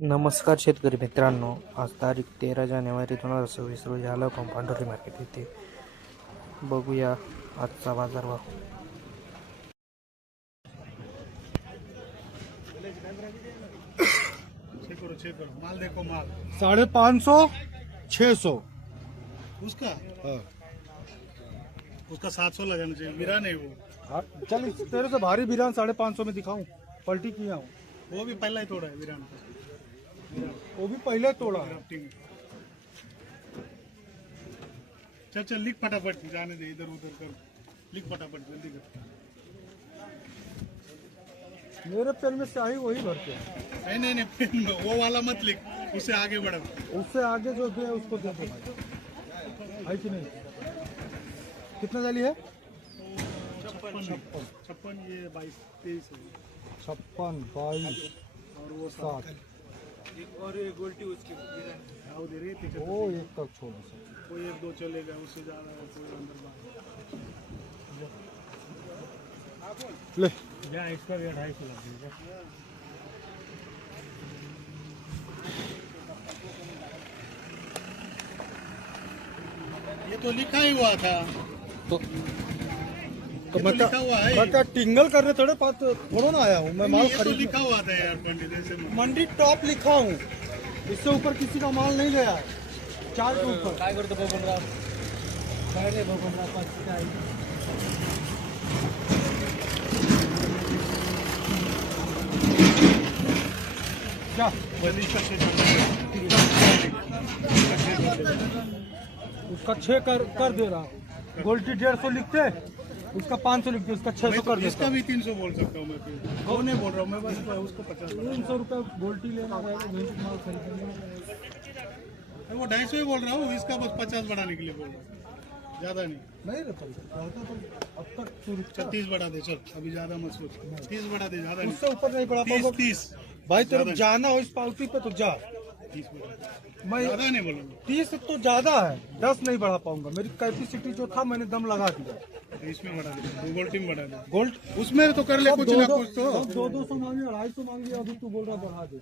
नमस्कार शेतकरी मित्रांनो, आज तारीख 13 जानेवारी 2026 रोजी आलो आपण पांढरी मार्केट येथे. बघूया आजचा बाजारभाव. चेक करो माल देखो माल 550 600 उसका हाँ। उसका 700 लगाना चाहिए मेरा नहीं वो चल तेरे से भारी बिरान 550 में दिखाऊं, पलटी किया हूँ। वो भी पहला ही तोड़ा है वीरान का वो भी पहले तोड़ा है। ग्राफ्टिंग। चल चल लिख फटाफट जाने दे इधर उधर कर लिख फटाफट जल्दी कर मेरे पेन में स्याही वही भरते हैं, नहीं नहीं नहीं वो वाला मत लिख उससे आगे बढ़ा उससे आगे जो दे उसको दे दो भाई। है कि नहीं? कितना जाली है? 56 ये 22 23 है 56 22 और वो 7 और ये गोल्टी उसकी आओ दे रही है वो एक तक छोड़ो सब। कोई एक दो चलेगा उससे ज्यादा कोई अंदर बाहर ले या इसका भी 250 लग जाएगा ये तो लिखा ही हुआ था तो ये तो लिखा हुआ है मैं क्या टिंगल करने थोड़े पास थोड़ा ना आया हूँ मैं माल ये तो खरीद। लिखा हुआ था यार पंडित ऐसे मत। मंडी टॉप लिखा हूँ, इससे ऊपर किसी का माल नहीं गया है। 4 के ऊपर काय करतो बबनराव? काय रे बबनराव, पाचशे काय? क्या इसका उसका 6 कर दे रहा। गोल्टी 150 लिखते, उसका 500 लिखते, उसका 600 कर देता। इसका भी 300 बोल सकता हूँ मैं फिर वो नहीं बोल रहा हूँ मैं बस उसको 50 300 रुपये गोल्टी लेना रहेगा, भेज माल खरीदना। वो 250 ही बोल रहा हूँ इसका बस 50 बढ़ाने के लिए बोल रहा हूँ ज्यादा नहीं नहीं रे भाई, ज्यादा तो अब तक शुरू चल 30 बढ़ा दे चल अभी ज्यादा मत सोच 30 बढ़ा दे ज्यादा नहीं उससे ऊपर नहीं बढ़ा 30 पाऊंगा 30 भाई। तेरे जाना हो इस पालती पे तो जा। 30 बढ़ा दे मैं ज्यादा नहीं बोलूंगा 30 तो ज्यादा है, 10 नहीं बढ़ा पाऊंगा। मेरी कैपेसिटी जो था मैंने दम लगा दिया। इसमें बढ़ा दे दो गोल्टी में बढ़ा दे गोल्ड उसमें तो कर ले कुछ ना कुछ तो 200 मांगे, 250 मांगे, अभी तू बोल रहा बढ़ा दे।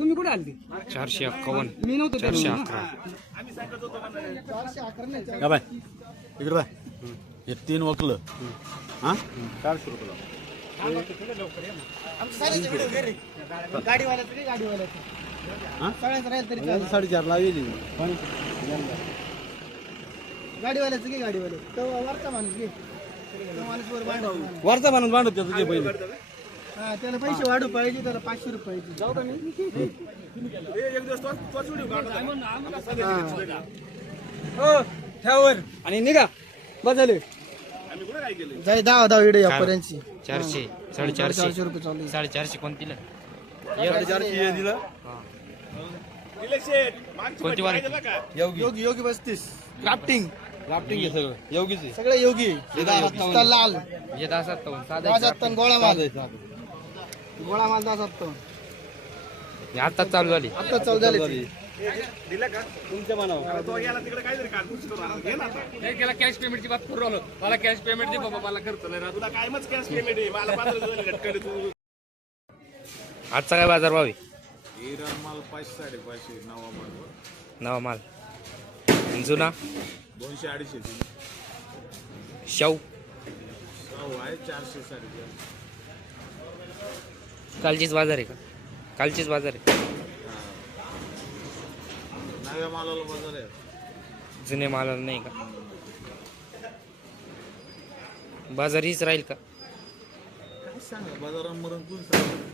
तुम्ही कुठे आलती 451, मी नव्हतो त्या 411. या बाय इकडे बाय हे 3 वकलं हा 400 रुपये लाव. गाडीवाल्याचं 4.5 लावली गाडीवाल्याचं घे गाडीवाले तो वरचा माणूस घे तो माणूस वर भांडव वरचा माणूस बांधत होता तुझे पहिले हा त्याला पैसे वाढू पाहिजे, त्याला 500 रुपये पाहिजे. जाऊ का मी ठेवर आणि निघा बदल जाई दहा इडे यापर्यंतची 400, 450, 400 रुपये चालू आहे. 450 कोणतीला? 4.5 दिलं कोणती वारी? योगी योगी 35 क्राफ्टिंग राफ्टिंग आहे सगळं योगीच आहे. सगळे योगी नुसता लाल हे 1057, साधा 10 गोळा माल साधं. गोळा माल 10 हे आत्ताच चालू झाली. आता चालू झाले ते. तुमच्या मनावर त्याला कॅश पेमेंटची बात करू राहिलो. मला कॅश पेमेंट दे बाबा, मला खर्च नाही राहत. तुला कायमच कॅश पेमेंट आहे. मला 15,000 तू आजचा काय बाजारभाव आहे? माल 500 550 नवा माल नवा माल. जुना 200 250 शाऊ आहे 400 450 कालचीच बाजार आहे का? कालचीच बाजार आहे. नव्या मालाला बाजार आहे जुने मालाला नाही का? बाजार हीच राहील का? काय सांगा बाजारांमधून कोण सांगा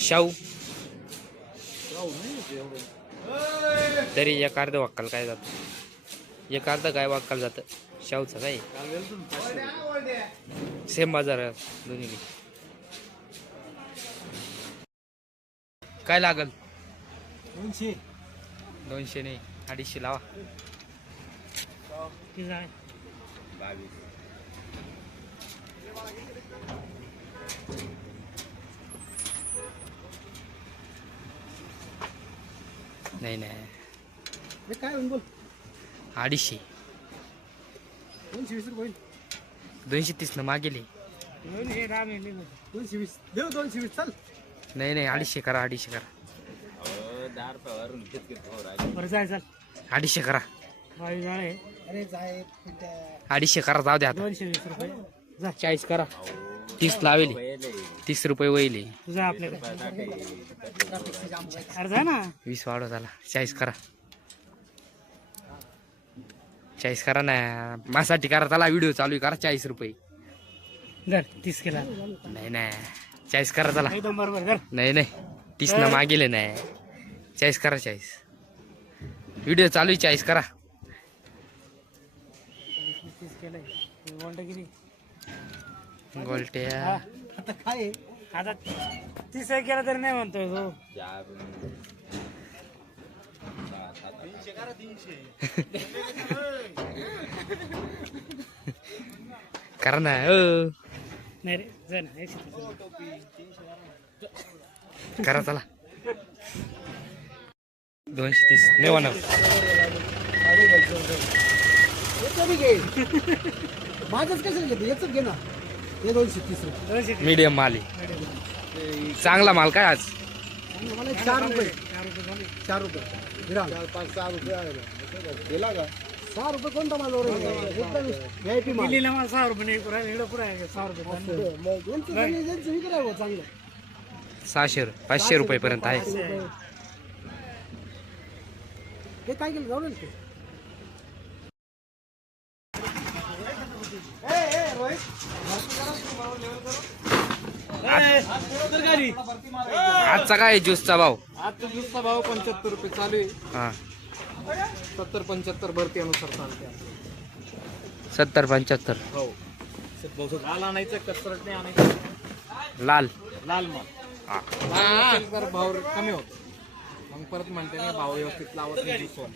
शाऊ राहू नाही येते एवढं तरी एक अर्ध वाक्काल काय जातं? एक अर्ध काय वाक्काल जातं? शाऊचं काय? काल गेलो ना 500 सेम बाजार आहे दोन्ही. काय लागल? 200 नाही 250 लावा. 22 नाही नाही हे काय होईल बोल 250. 220 रुपये होईल. 230 न मागेले 220 देऊ 220 चल. नाही नाही 250 करा 250 करा 250 करा अरे जाय पिट्या. 250 करा जाऊ द्या आता 220 रुपये. 40 करा 30 लावेली 30 रुपये वहिले तुझा आपल्याकडे. अरे जा ना. 20 वाढव झाला 40 करा 40 करा ना माझ्यासाठी करा त्याला व्हिडिओ चालू आहे, करा 40 रुपये. धर 30 केला. नाही नाही 40 करा त्याला एकदम बरोबर धर. नाही नाही 30 न मागेले नाही 40 करा 40 व्हिडिओ चालू आहे 40 करा 30 केलंय. गोल्ड किती? गोल्ट्या आता काय आहे? आता 30 केला तरी नाही म्हणतोय तो. करा ना नाही रे जा ना 130. करा चला 230 नाही होणार याचं बी घे. माझंच कसं घेते याच घे ना. हे 230 रुपये. मीडियम माल आहे. चांगला माल काय आज मला 4 रुपये 4 रुपये. 5-6 रुपये आहे. गेला का 6 रुपये कोणता माझा एकदम VIP माल. दिल्लीला मला 6 रुपये नाही पुरा इकडे पुरा आहे 6 रुपये. मग यांचं विक्राय चांगलं 600 500 रुपयेपर्यंत आहे. हे काय केलं जाऊ नये. आजचा काय ज्यूसचा भाव आजचा ज्यूसचा भाव 75 रुपये चालू आहे. हा 70-75 भरती अनुसार चालते. 70-75 हो लाल आणायचं कसरत नाही आणायचं. लाल लाल माल हा. लाल असेल तर भाव कमी होतो. मग परत म्हणते नाही भाव व्यवस्थित लावत नाही ज्यूसवर.